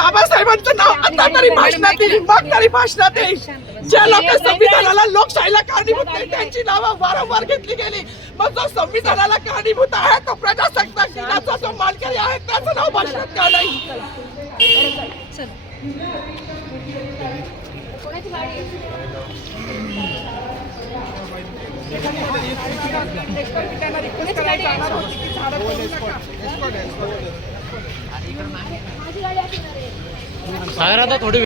बाबासाहेबांचं नाव आता तरी भाषणात येईल मग तरी भाषणात येईल. ज्या लोक संविधानाला लोकशाहीला कारणीभूत नाही त्यांची नावं वारंवार घेतली गेली. मग जो संविधानाला कारणीभूत आहे तो प्रजासत्ताक दिनाचा जो मालकरी आहे त्याचं नाव भाषणात का नाही? ਸਾਗਰਾ ਤਾਂ ਤੁਹਾਡੇ